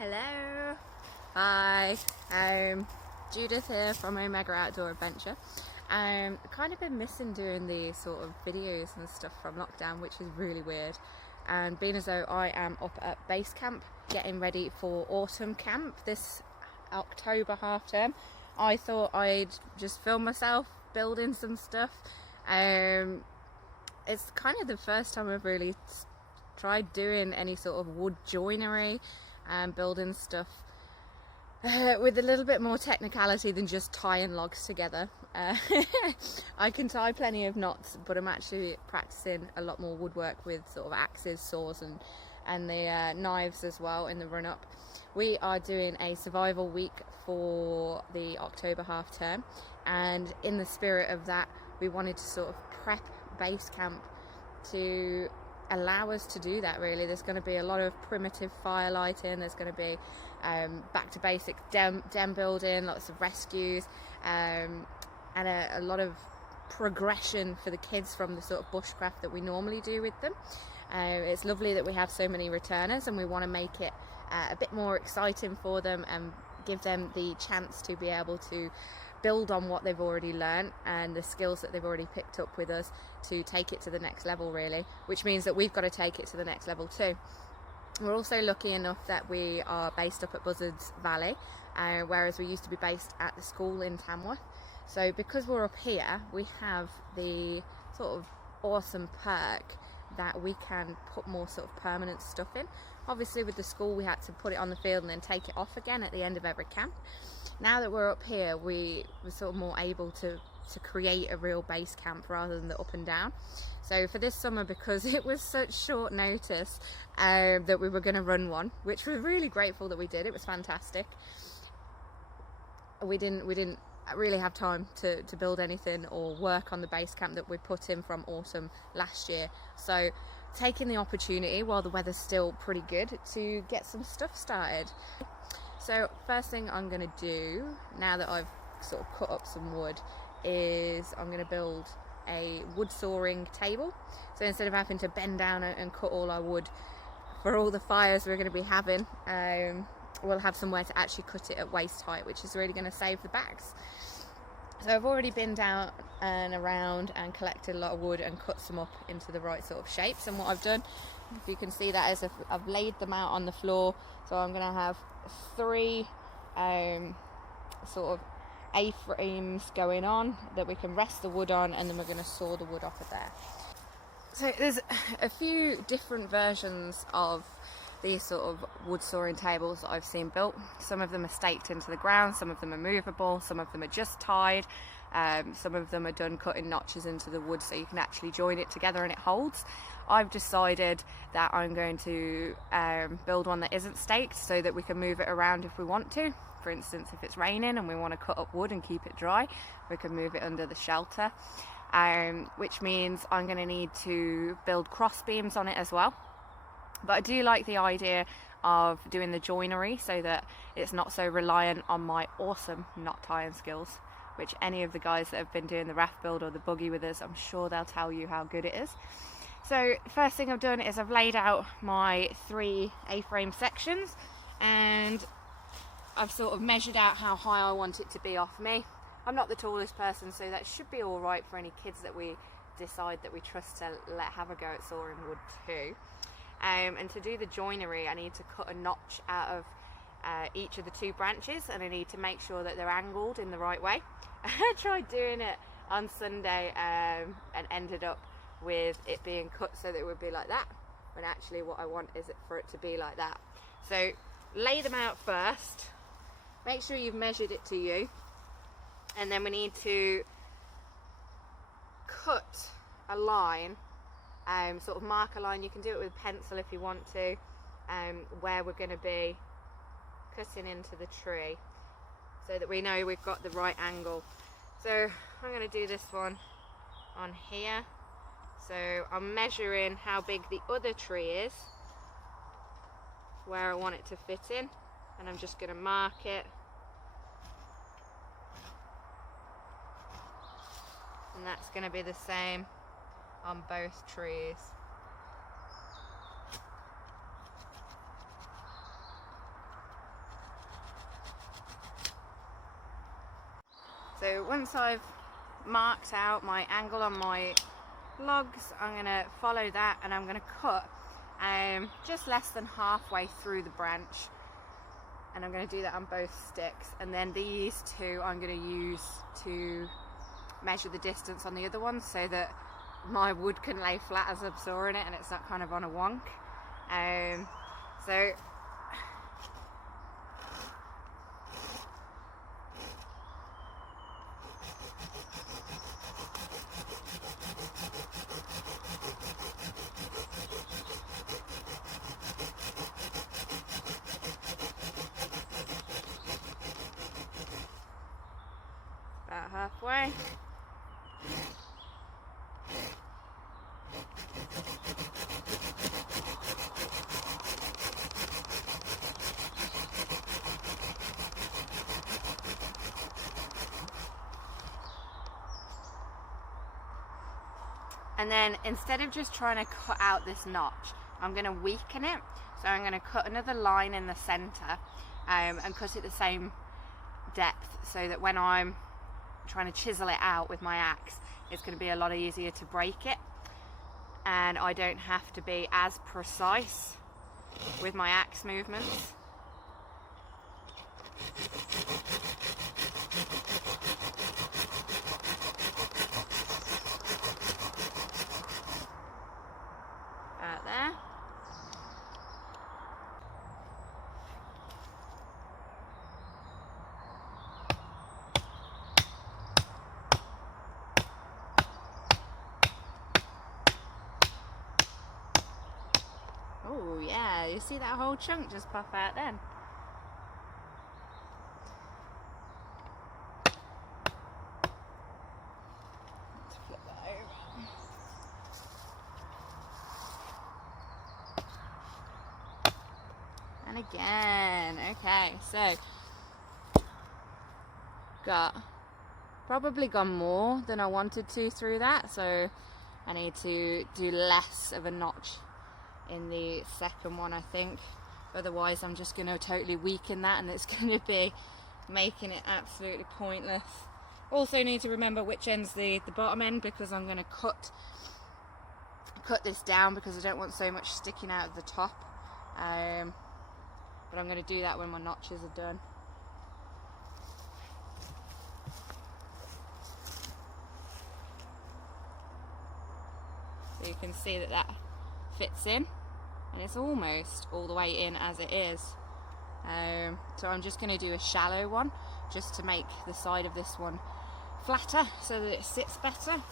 Hello. Hi. Judith here from Omega Outdoor Adventure. Kind of been missing doing the sort of videos and stuff from lockdown, which is really weird. And being as though I am up at base camp getting ready for autumn camp this October half term, I thought I'd just film myself building some stuff. It's kind of the first time I've really tried doing any sort of wood joinery and building stuff with a little bit more technicality than just tying logs together. I can tie plenty of knots, but I'm actually practicing a lot more woodwork with sort of axes, saws and the knives as well in the run up. We are doing a survival week for the October half term, and in the spirit of that we wanted to sort of prep base camp to allow us to do that. Really, there's going to be a lot of primitive fire lighting, there's going to be back to basic den building, lots of rescues, and a lot of progression for the kids from the sort of bushcraft that we normally do with them. It's lovely that we have so many returners, and we want to make it a bit more exciting for them and give them the chance to be able to build on what they've already learned and the skills that they've already picked up with us to take it to the next level, really, which means that we've got to take it to the next level too. We're also lucky enough that we are based up at Buzzards Valley, whereas we used to be based at the school in Tamworth. So because we're up here, we have the sort of awesome perk that we can put more sort of permanent stuff in. Obviously with the school we had to put it on the field and then take it off again at the end of every camp. Now that we're up here, we were sort of more able to create a real base camp rather than the up and down. So for this summer, because it was such short notice that we were going to run one, which we're really grateful that we did, it was fantastic. We didn't really have time to build anything or work on the base camp that we put in from autumn last year. So taking the opportunity while the weather's still pretty good to get some stuff started. So first thing I'm going to do, now that I've sort of cut up some wood, is I'm going to build a wood sawing table. So instead of having to bend down and cut all our wood for all the fires we're going to be having, we'll have somewhere to actually cut it at waist height, which is really going to save the backs. So I've already been down and around and collected a lot of wood and cut some up into the right sort of shapes. And what I've done, if you can see that, is I've laid them out on the floor. So I'm going to have 3 sort of A-frames going on that we can rest the wood on, and then we're going to saw the wood off of there. So there's a few different versions of these sort of wood sawing tables that I've seen built. Some of them are staked into the ground, some of them are movable, some of them are just tied, some of them are done cutting notches into the wood so you can actually join it together and it holds. I've decided that I'm going to build one that isn't staked so that we can move it around if we want to. For instance, if it's raining and we want to cut up wood and keep it dry, we can move it under the shelter, which means I'm going to need to build cross beams on it as well. But I do like the idea of doing the joinery so that it's not so reliant on my awesome knot tying skills, which any of the guys that have been doing the raft build or the buggy with us, I'm sure they'll tell you how good it is. So first thing I've done is I've laid out my 3 A-frame sections, and I've sort of measured out how high I want it to be off me. I'm not the tallest person, so that should be all right for any kids that we decide that we trust to let have a go at sawing wood too. And to do the joinery, I need to cut a notch out of each of the 2 branches, and I need to make sure that they're angled in the right way. I tried doing it on Sunday and ended up with it being cut so that it would be like that, when actually what I want is for it to be like that. So lay them out first, make sure you've measured it to you, and then we need to cut a line, sort of mark a line. You can do it with a pencil if you want to, where we're going to be cutting into the tree so that we know we've got the right angle. So I'm going to do this one on here. So I'm measuring how big the other tree is, where I want it to fit in, and I'm just going to mark it. And that's going to be the same on both trees. So once I've marked out my angle on my logs, I'm going to follow that, and I'm going to cut just less than halfway through the branch, and I'm going to do that on both sticks. And then these two I'm going to use to measure the distance on the other one, so that my wood can lay flat as I'm sawing it and it's not kind of on a wonk. So about halfway. And then instead of just trying to cut out this notch, I'm going to weaken it. So I'm going to cut another line in the center and cut it the same depth, so that when I'm trying to chisel it out with my axe, it's going to be a lot easier to break it, and I don't have to be as precise with my axe movements. About there. Oh yeah, you see that whole chunk just pop out then? Let's flip that over. And again. Okay, so probably gone more than I wanted to through that, so I need to do less of a notch in the second one, I think. Otherwise I'm just going to totally weaken that, and it's going to be making it absolutely pointless. Also need to remember which end's the bottom end, because I'm going to cut this down, because I don't want so much sticking out of the top. But I'm going to do that when my notches are done. So you can see that that fits in, and it's almost all the way in as it is. So I'm just going to do a shallow one, just to make the side of this one flatter so that it sits better.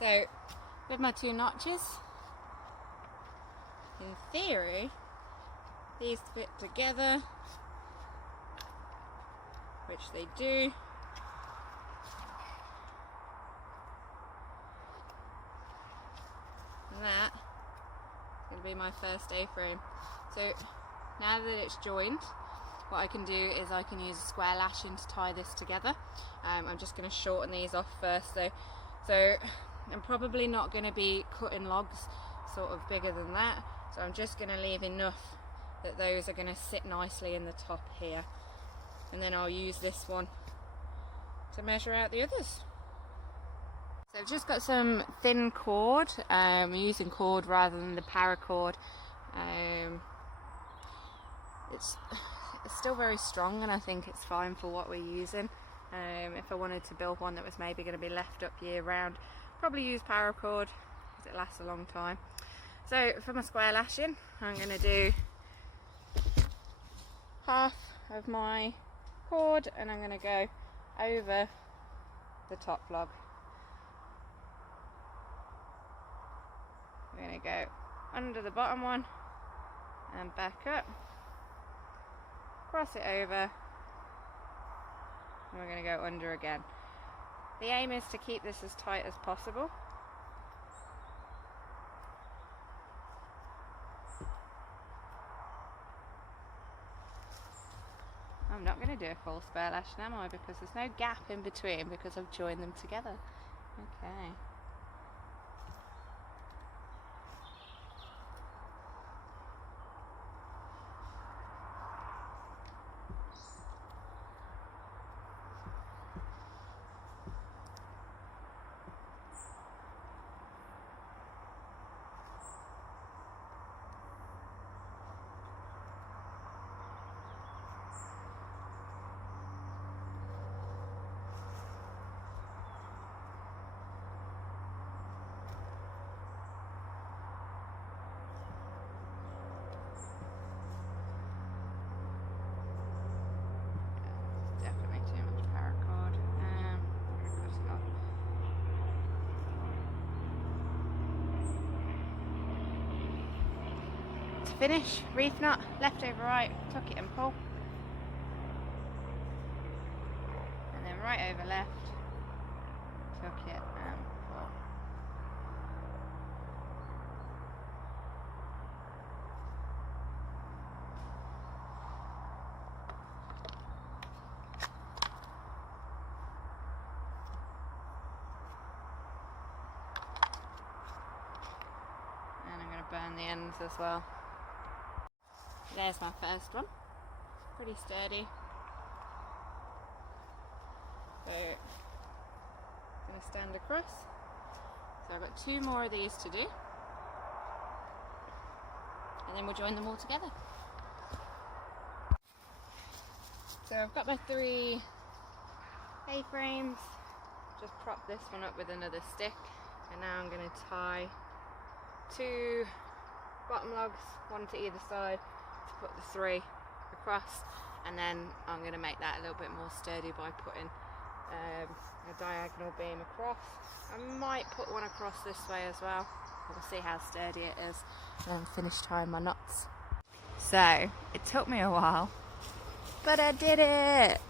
So with my 2 notches, in theory these fit together, which they do. And that is going to be my first A-frame. So now that it's joined, what I can do is I can use a square lashing to tie this together. I'm just going to shorten these off first though. So I'm probably not going to be cutting logs sort of bigger than that. So I'm just going to leave enough that those are going to sit nicely in the top here. And then I'll use this one to measure out the others. So I've just got some thin cord. I'm using cord rather than the paracord. It's still very strong, and I think it's fine for what we're using. If I wanted to build one that was maybe going to be left up year round, probably use paracord because it lasts a long time. So for my square lashing, I'm going to do half of my cord and I'm going to go over the top log. I'm going to go under the bottom one and back up, cross it over, and we're going to go under again. The aim is to keep this as tight as possible. I'm not going to do a full square lash, am I? Because there's no gap in between because I've joined them together. Okay. Finish, reef knot, left over right, tuck it and pull. And then right over left, tuck it and pull. And I'm going to burn the ends as well. There's my first one, pretty sturdy. So I'm going to stand across. So I've got 2 more of these to do, and then we'll join them all together. So I've got my 3 A-frames, just prop this one up with another stick, and now I'm going to tie 2 bottom logs, 1 to either side, to put the 3 across, and then I'm going to make that a little bit more sturdy by putting a diagonal beam across. I might put one across this way as well. We'll see how sturdy it is, and then finish tying my knots. So it took me a while, but I did it.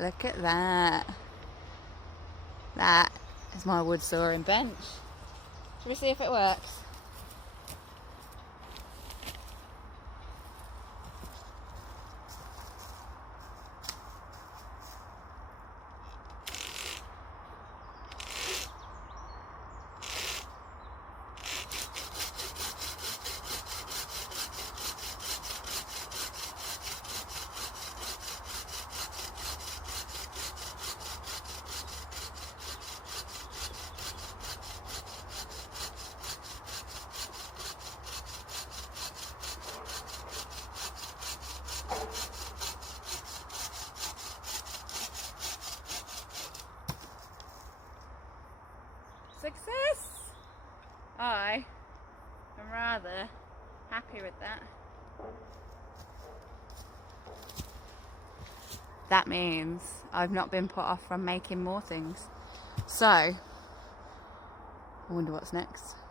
Look at that. That is my wood sawing bench. Shall we see if it works? Success! I am rather happy with that. That means I've not been put off from making more things. So, I wonder what's next.